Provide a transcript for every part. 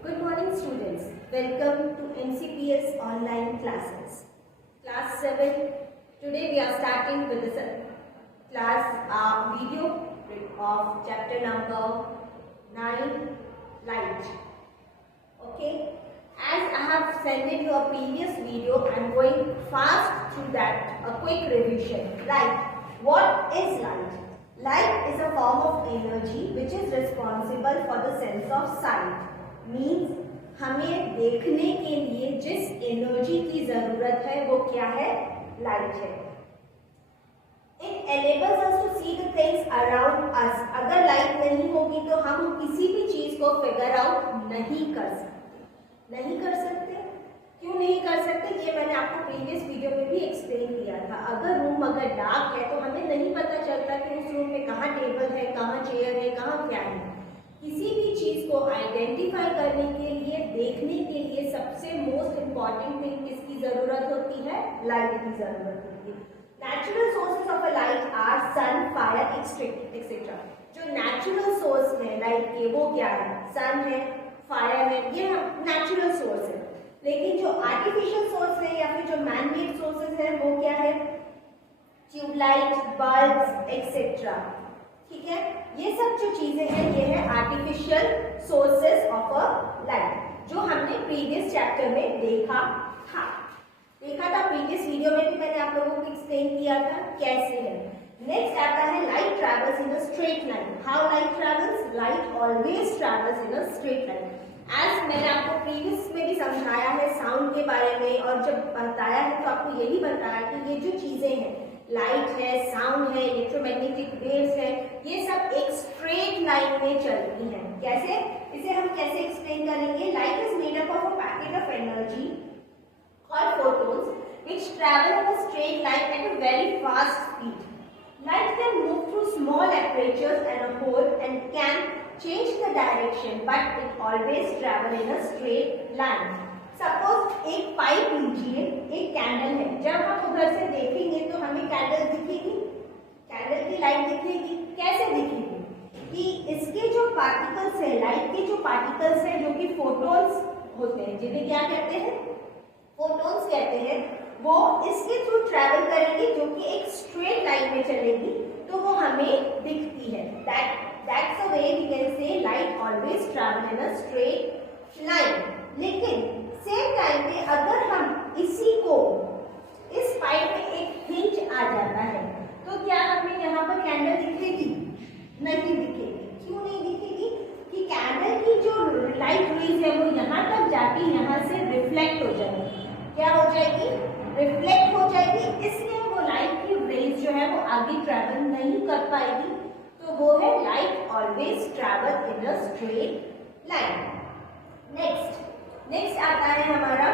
Good morning students. Welcome to NCPS online classes. Class 7. Today we are starting with the class video of chapter number 9, Light. Okay. As I have sent you a previous video, I am going fast through that. A quick revision. Light. What is light? Light is a form of energy which is responsible for the sense of sight. Means हमें देखने के लिए जिस energy की जरूरत है वो क्या है? लाइट है. It enables us to see the things around us. अगर लाइट नहीं होगी तो हम किसी भी चीज को फिगर आउट नहीं कर सकते. क्यों नहीं कर सकते? ये मैंने आपको प्रीवियस वीडियो में भी एक्सप्लेन किया था. अगर रूम अगर डार्क है तो हमें नहीं पता चलता कि उस रूम में कहाँ टेबल है, कहाँ चेयर है, कहाँ फैन है. किसी भी चीज को आइडेंटिफाई करने के लिए, देखने के लिए सबसे मोस्ट इम्पॉर्टेंट थिंग किसकी जरूरत होती है? लाइट की जरूरत होती है. Natural sources of a light are sun, fire, etcetera. जो नेचुरल सोर्स है लाइट के वो क्या है? सन है, फायर है, ये नेचुरल सोर्स है. लेकिन जो आर्टिफिशियल सोर्स है या फिर जो मैन मेड सोर्सेज है वो क्या है? Tubelight, bulbs, etcetera. ठीक है, ये सब जो चीजें हैं ये है artificial sources of a light, जो हमने प्रीवियस चैप्टर में देखा था. प्रीवियस वीडियो में भी मैंने आप लोगों को एक्सप्लेन किया था कैसे है. नेक्स्ट आता है light travels in a straight line. How light travels? Light always travels in a straight line. As मैंने आपको प्रीवियस में भी समझाया है साउंड के बारे में, और जब बताया है तो आपको यही बताया कि ये जो चीजें हैं, लाइट है, साउंड है, इलेक्ट्रोमैग्नेटिक वेव्स है, ये सब एक स्ट्रेट लाइन में चलती हैं. कैसे? इसे हम कैसे एक्सप्लेन करेंगे? Light is made up of a packet of energy called photons which travel in a straight line at a very fast speed. Light can move through small apertures and a hole and can change the direction, but it always travel in a straight line. Suppose एक pipe लीजिए, एक candle है. जब हम उधर से देखेंगे तो हमें कैंडल दिखेगी, कैंडल की लाइट दिखेगी. कैसे दिखेगी? कि इसके जो पार्टिकल्स है, लाइट के जो पार्टिकल्स है जो कि फोटॉन्स होते हैं, जिन्हें क्या कहते हैं? फोटॉन्स कहते हैं. वो इसके थ्रू ट्रैवल करेंगे जो कि एक स्ट्रेट लाइन में चलेगी, तो वो हमें दिखती है. That's the way we can say light always travel in a straight line. लेकिन सेम टाइम पे अगर हम इसी को इस पाइप में एक हिंच आ जाता है तो क्या हमें यहाँ पर कैंडल दिखेगी? नहीं दिखेगी. क्यों नहीं दिखेगी? कि कैंडल की जो लाइट रेज है वो यहाँ तक जाके यहाँ से रिफ्लेक्ट हो जाएगी. क्या हो जाएगी? रिफ्लेक्ट हो जाएगी. इसलिए वो लाइट की रेज जो है वो आगे ट्रैवल नहीं कर पाएगी. तो वो है light always travel in a straight line. Next आता है हमारा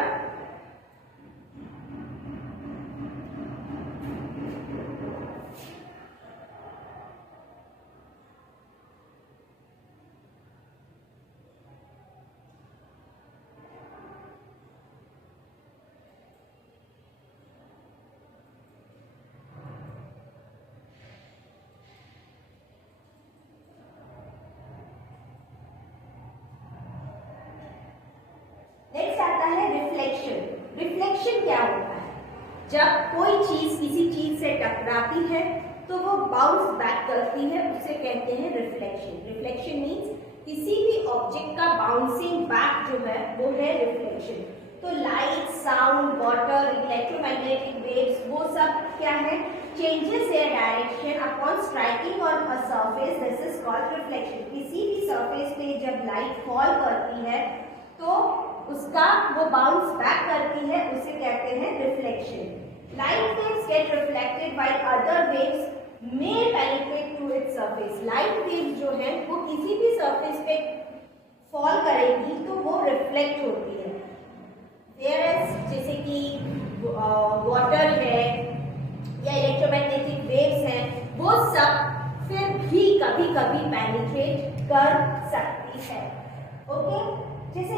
रिफ्लेक्शन. रिफ्लेक्शन क्या होता है? जब कोई चीज किसी चीज से टकराती है तो वो बाउंस बैक करती है, उसे कहते हैं रिफ्लेक्शन. रिफ्लेक्शन मींस किसी भी ऑब्जेक्ट का बाउंसिंग बैक जो है वो है रिफ्लेक्शन. तो light, sound, water, electromagnetic waves, वो सब क्या है? Changes their direction upon striking on a surface. This is called reflection. किसी भी सरफेस पे जब लाइट फॉल करती है तो उसका वो बाउंस बैक करती है, उसे कहते हैं reflection. Light waves get reflected while other waves may penetrate to its surface. Light waves जो है वो किसी भी सरफेस पे फॉल करेगी तो वो रिफ्लेक्ट होती है. जैसे कि वाटर है या इलेक्ट्रोमैग्नेटिक वेव्स हैं, वो सब फिर भी कभी कभी पेनिट्रेट कर सकती है. ओके. जैसे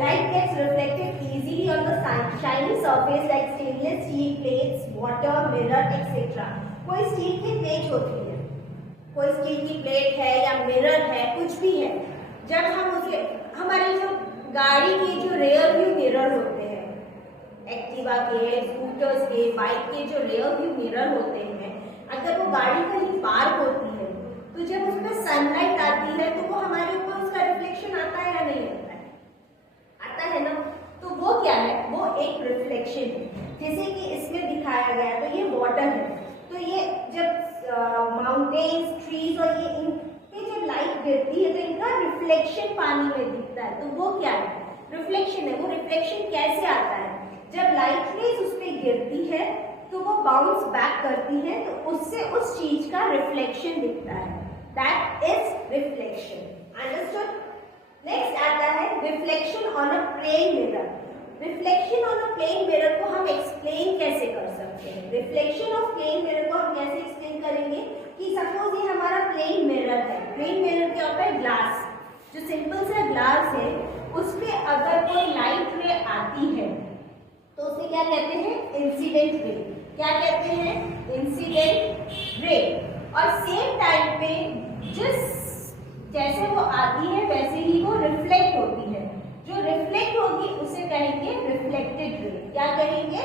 light gets reflected easily on the shiny surface like stainless steel plates, water, mirror, etc. कोई स्टील की प्लेट होती है, कोई स्टील की प्लेट है या मिरर है, कुछ भी है, जब हम उसे हमारे जो गाड़ी के जो रेयर व्यू मिरर होते हैं, एक्टिवा के, स्कूटर्स के, बाइक के जो रेयर व्यू मिरर होते हैं, अगर वो गाड़ी कहीं पार्क होती है तो जब उसमें सनलाइट आती है तो वो हमारे ऊपर उसका रिफ्लेक्शन आता है या नहीं आता है? आता है ना। तो वो क्या है, वो एक रिफ्लेक्शन है। जैसे कि इसमें दिखाया गया, तो ये वाटर है, तो ये जब माउंटेन्स, ट्रीज और ये इन पे जब लाइट गिरती है तो इनका रिफ्लेक्शन पानी में दिखता है। तो वो क्या है, रिफ्लेक्शन है। वो रिफ्लेक्शन कैसे आता है, जब लाइट रेज उस पे गिरती है तो वो बाउंस बैक करती है, तो उससे उस चीज का रिफ्लेक्शन दिखता है। That is reflection. Understood. Next आता है reflection on a plane mirror. Reflection on a plane mirror को हम एक्सप्लेन कैसे कर सकते हैं? रिफ्लेक्शन ऑफ प्लेन मिरर को हम कैसे एक्सप्लेन करेंगे कि सपोज ये हमारा प्लेन मिरर है। प्लेन मिरर क्या होता है, ग्लास, जो सिंपल सा ग्लास है, उस पे अगर कोई लाइट रे आती है तो उसे क्या कहते हैं, इंसिडेंट रे। क्या कहते हैं, इंसिडेंट रे। और सेम टाइम पे जिस जैसे वो आती है वैसे ही वो रिफ्लेक्ट होती है। जो रिफ्लेक्ट होगी उसे कहेंगे रिफ्लेक्टेड रे। क्या कहेंगे,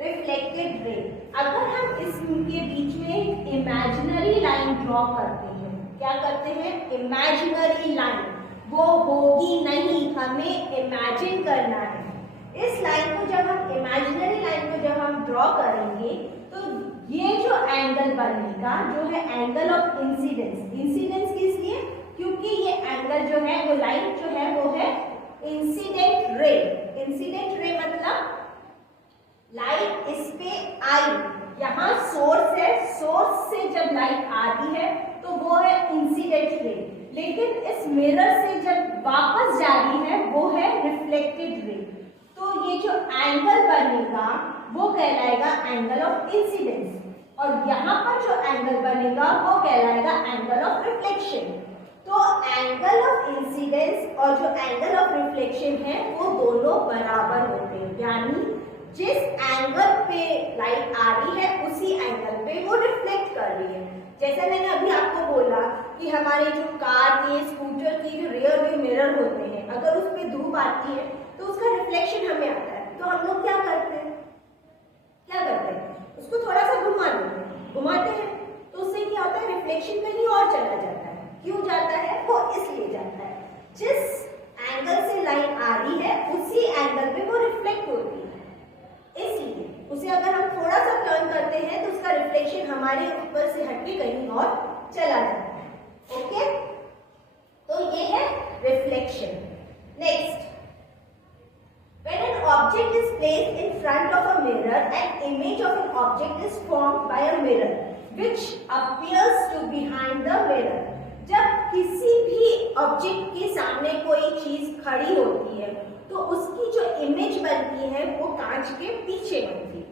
रिफ्लेक्टेड रे। अगर हम इसके बीच में इमेजिनरी लाइन ड्रॉ करते हैं, क्या करते हैं, इमेजिनरी लाइन, वो होगी नहीं, हमें इमेजिन करना है। इस लाइन को जब हम इमेजिनरी लाइन को जब हम ड्रॉ करेंगे तो ये जो एंगल बनेगा जो है एंगल ऑफ इंसिडेंस। इंसिडेंस किस लिए, क्योंकि ये एंगल जो है, वो लाइट जो है वो है इंसिडेंट रे। इंसिडेंट रे मतलब लाइट इस पे आई, यहाँ सोर्स है, सोर्स से जब लाइट आती है तो वो है इंसिडेंट रे, लेकिन इस मिरर से जब वापस जा रही है वो है रिफ्लेक्टेड रे। तो ये जो एंगल बनेगा वो कहलाएगा एंगल ऑफ इंसिडेंस, और यहाँ पर जो एंगल बनेगा वो कहलाएगा एंगल ऑफ रिफ्लेक्शन। तो एंगल ऑफ इंसिडेंस और जो एंगल ऑफ रिफ्लेक्शन है वो दोनों बराबर होते हैं, यानी जिस एंगल पे लाइट आ रही है उसी एंगल पे वो रिफ्लेक्ट कर रही है। जैसे मैंने अभी आपको बोला कि हमारे जो कार के, स्कूटर की जो रियर व्यू मिरर होते हैं, अगर उस पे धूप आती है तो उसका रिफ्लेक्शन हमें आता है। तो हम लोग क्या करते हैं, उसको थोड़ा सा घुमा देते हैं, घुमाते हैं, तो उससे क्या होता है, रिफ्लेक्शन कहीं और चला जाता है। क्यों जाता है, वो इसलिए जाता है जिस एंगल से लाइन आ रही है उसी एंगल पे वो रिफ्लेक्ट होती है। इसलिए उसे अगर हम थोड़ा सा टर्न करते हैं तो उसका रिफ्लेक्शन हमारे ऊपर से हटके कहीं और चला जाता है। ओके, तो ये है reflection. Next, when an object is placed in front of a mirror, an image of an object is formed by a mirror which appears to behind the mirror. जब किसी भी ऑब्जेक्ट के सामने कोई चीज खड़ी होती है तो उसकी जो इमेज बनती है वो कांच के पीछे बनती है।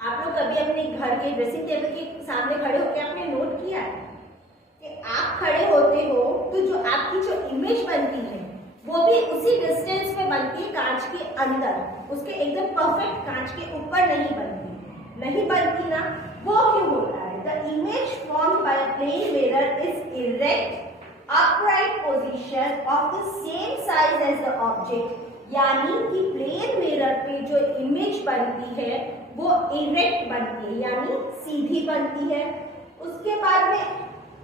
आप लोग कभी अपने घर के ड्रेसिंग टेबल के सामने खड़े होकर आपने नोट किया है कि आप खड़े होते हो तो जो आपकी जो इमेज बनती है वो भी उसी डिस्टेंस में बनती है कांच के अंदर, उसके एकदम परफेक्ट कांच के ऊपर नहीं बनती ना। वो क्यों होता है? The image formed by a plane mirror is erect, upright position of the same size as the object. यानी कि प्लेन मिरर पे जो इमेज बनती है वो इरेक्ट बनती है, यानी सीधी बनती है। उसके बाद में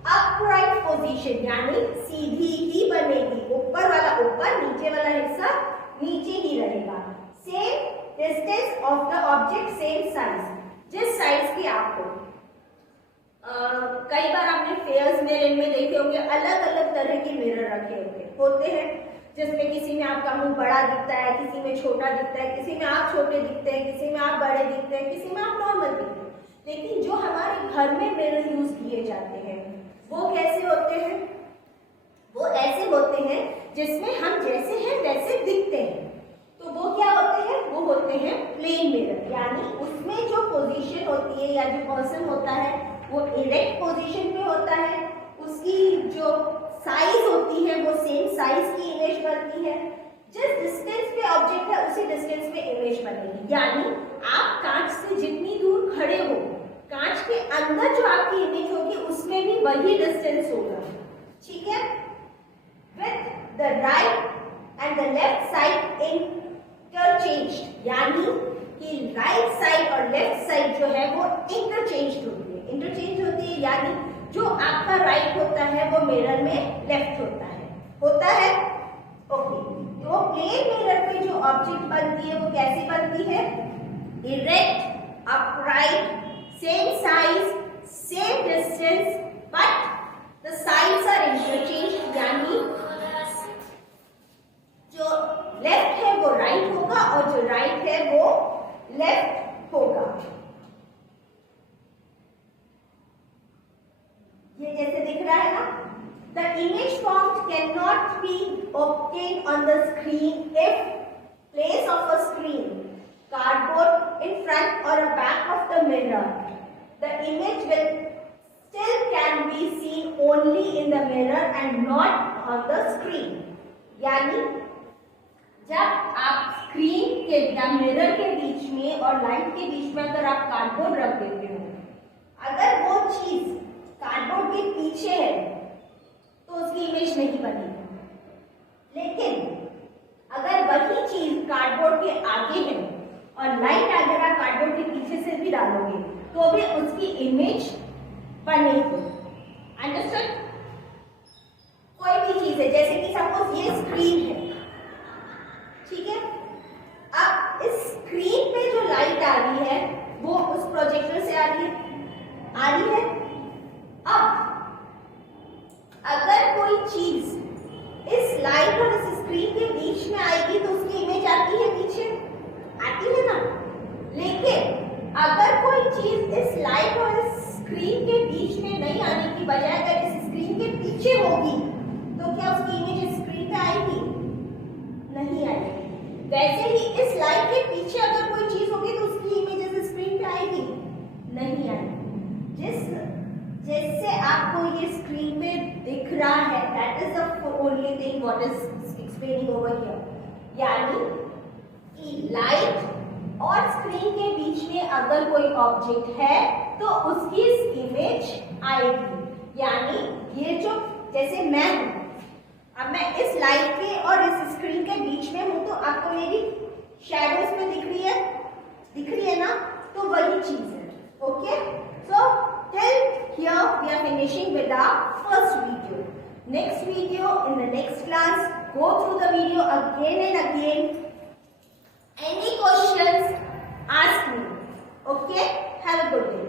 अपराइट पोजीशन, यानी सीधी ही बनेगी, ऊपर वाला ऊपर, नीचे वाला हिस्सा नीचे ही रहेगा। Same distance of the object, same size, जिस साइज की आपको कई बार आपने फेयर्स में देखे होंगे, अलग अलग तरह के मिरर रखे होते हैं जिसमें किसी में आपका मुंह बड़ा दिखता है, किसी में छोटा दिखता है, किसी में आप छोटे दिखते हैं, किसी में आप बड़े दिखते हैं, किसी में आप नॉर्मल दिखते हैं। लेकिन जो हमारे घर में मिरर यूज किए जाते हैं वो कैसे होते हैं? वो ऐसे होते हैं जिसमें हम जैसे हैं वैसे दिखते हैं। तो वो क्या होते हैं? वो होते हैं प्लेन मिरर, यानी उसमें जो पोजीशन होती है या जो पर्सन होता है वो इरेक्ट पोजीशन पे होता है, उसकी जो साइज होती है वो सेम साइज की इमेज बनती है, जिस डिस्टेंस पे ऑब्जेक्ट है उसी डिस्टेंस पे इमेज बनेगी। यानी आप कांच से जितनी दूर खड़े हो, कांच के अंदर जो आपकी इमेज होगी उसमें भी वही डिस्टेंस होगा। ठीक है? With the right and the left side interchanged, यानी कि राइट साइड और लेफ्ट साइड जो है वो इंटरचेंज होती है। इंटरचेंज होती है यानी जो आपका राइट होता है वो मिरर में लेफ्ट होता है ओके। तो प्लेन मिरर पे जो ऑब्जेक्ट बनती है वो कैसी बनती है? Erect, upright, same size, same distance, but the sides are interchange, यानी जो लेफ्ट है वो राइट होगा और जो राइट है वो लेफ्ट होगा। ये जैसे दिख रहा है ना, the image formed cannot be obtained on the screen if place of a screen, cardboard in front or a back of the mirror. The image will still can be seen only in the mirror and not on the screen. यानी जब आप screen के या mirror के बीच में और light के बीच में अगर आप कार्डबोर्ड रख देते हो, अगर वो चीज कार्डबोर्ड के पीछे है तो उसकी इमेज नहीं बनेगी। लेकिन अगर वही चीज कार्डबोर्ड के आगे है और लाइट अगर आप कार्डबोर्ड के पीछे से भी डालोगे तो भी उसकी इमेज बनेगी। अंडरस्टैंड? कोई भी चीज है, जैसे कि सपोज ये स्क्रीन है, ठीक है। अब इस स्क्रीन पे जो लाइट आ रही है वो उस प्रोजेक्टर से आ रही है। अब अगर कोई चीज इस लाइट और इस स्क्रीन के बीच में आएगी तो उसकी इमेज आती है पीछे, आती है ना। लेकिन अगर कोई चीज इस लाइट और इस स्क्रीन के बीच में नहीं आने की बजाय अगर इस स्क्रीन के पीछे होगी तो क्या उसकी इमेज इस स्क्रीन पे आएगी? नहीं आएगी। वैसे ही इस लाइट के पीछे अगर कोई चीज होगी तो उसकी इमेज इस स्क्रीन पे आएगी? नहीं आएगी। जिससे आपको ये स्क्रीन पे दिख रहा है, that is the only thing what is explaining over here. यानी कि लाइट और स्क्रीन के बीच में अगर कोई ऑब्जेक्ट है तो उसकी इमेज आएगी। यानी ये जो जैसे मैं हूं, अब मैं इस लाइट के और इस स्क्रीन के बीच में हूं तो आपको मेरी शैडोज में दिख रही है ना, तो वही चीज है। Okay, so till here we are finishing with our first video. Next video, in the next class, go through the video again and again. Any questions, ask me. Okay, have a good day.